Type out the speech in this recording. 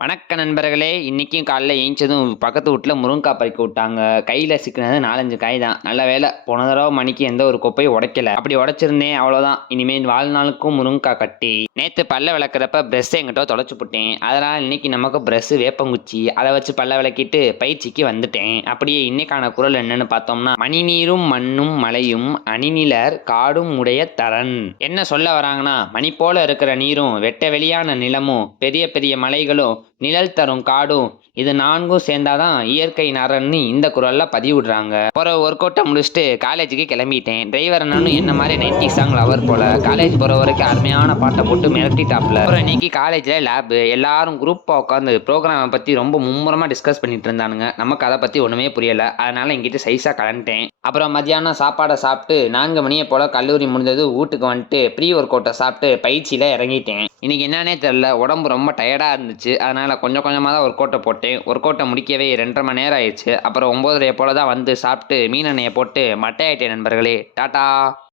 வணக்க நண்பர்களே! இன்னைக்கும் காலைல எந்திச்சதும் பக்கத்து வூட்ல முருங்கக்கா பறிக்க விட்டாங்க. கையில சிக்கினது 4, 5 காய் தான். நல்ல வேளை போன தடவ மணிக்கு எந்த ஒரு குப்பையும் உடைக்கல. அப்படி உடைச்சிருந்தேன் அவ்வளோதான். இனிமேல் வாழ்நாளுக்கும் முருங்கக்கா கட்டி. நேத்து பல்ல விளக்குறப்ப பிரஷ்ஷ எங்கிட்டோ தொலைச்சு புட்டேன். அதனால இன்னைக்கு நமக்கு பிரஷ் வேப்பங்குச்சி. அத வச்சு பல்ல விளக்கிட்டு பயிற்சிக்கு வந்துட்டேன். அப்படியே இன்னைக்கான குறள் என்னன்னு பார்த்தோம்னா, "மணிநீரும் மண்ணும் மலையும் அணிநிலர் காடும் உடைய தரன்." என்ன சொல்ல வராங்கன்னா, மணி போல இருக்கிற நீரும், வெட்ட வெளியான நிலமும், பெரிய பெரிய மலைகளும், நிழல் தரும் காடும், இது 4ம் சேர்ந்தாதான் இயற்கையின் அரண்னு இந்த குறள்ல பதிவிடுறாங்க. போற ஒர்க் அவுட்டை முடிச்சுட்டு காலேஜுக்கு கிளம்பிட்டேன். டிரைவர் அண்ணனும் என்ன மாதிரி 90 சாங் லவர் போல. காலேஜ் போற வரைக்கும் அருமையான பாட்டை போட்டு மிரட்டிட்டாப்ல. அப்புறம் இன்னைக்கு காலேஜ்ல லேப். எல்லாரும் குரூப்பா உட்காந்து ப்ரோக்ராமை பத்தி ரொம்ப மும்முரமா டிஸ்கஸ் பண்ணிட்டு இருந்தானுங்க. நமக்கு அதை பத்தி ஒண்ணுமே புரியல. அதனால இங்கிட்டு சைஸா கலந்துட்டேன். அப்புறம் மத்தியானம் சாப்பாடை சாப்பிட்டு 4 மணியை போல கல்லூரி முடிஞ்சது வீட்டுக்கு வந்துட்டு ப்ரீ ஒர்க் அவுட்டை சாப்பிட்டு பயிற்சியில இறங்கிட்டேன். இன்னைக்கு என்னன்னே தெரியல, உடம்பு ரொம்ப டயர்டா இருந்துச்சு. அதனால கொஞ்சம் கொஞ்சமாக தான் ஒர்க் அவுட்டை போட்டேன். ஒர்க் அவுட்டை முடிக்கவே 2:30 மணி நேரம் ஆயிடுச்சு. அப்புறம் 9:30 போல தான் வந்து சாப்பிட்டு மீன் எண்ணெயை போட்டு மட்டையாயிட்டேன் நண்பர்களே. டாட்டா.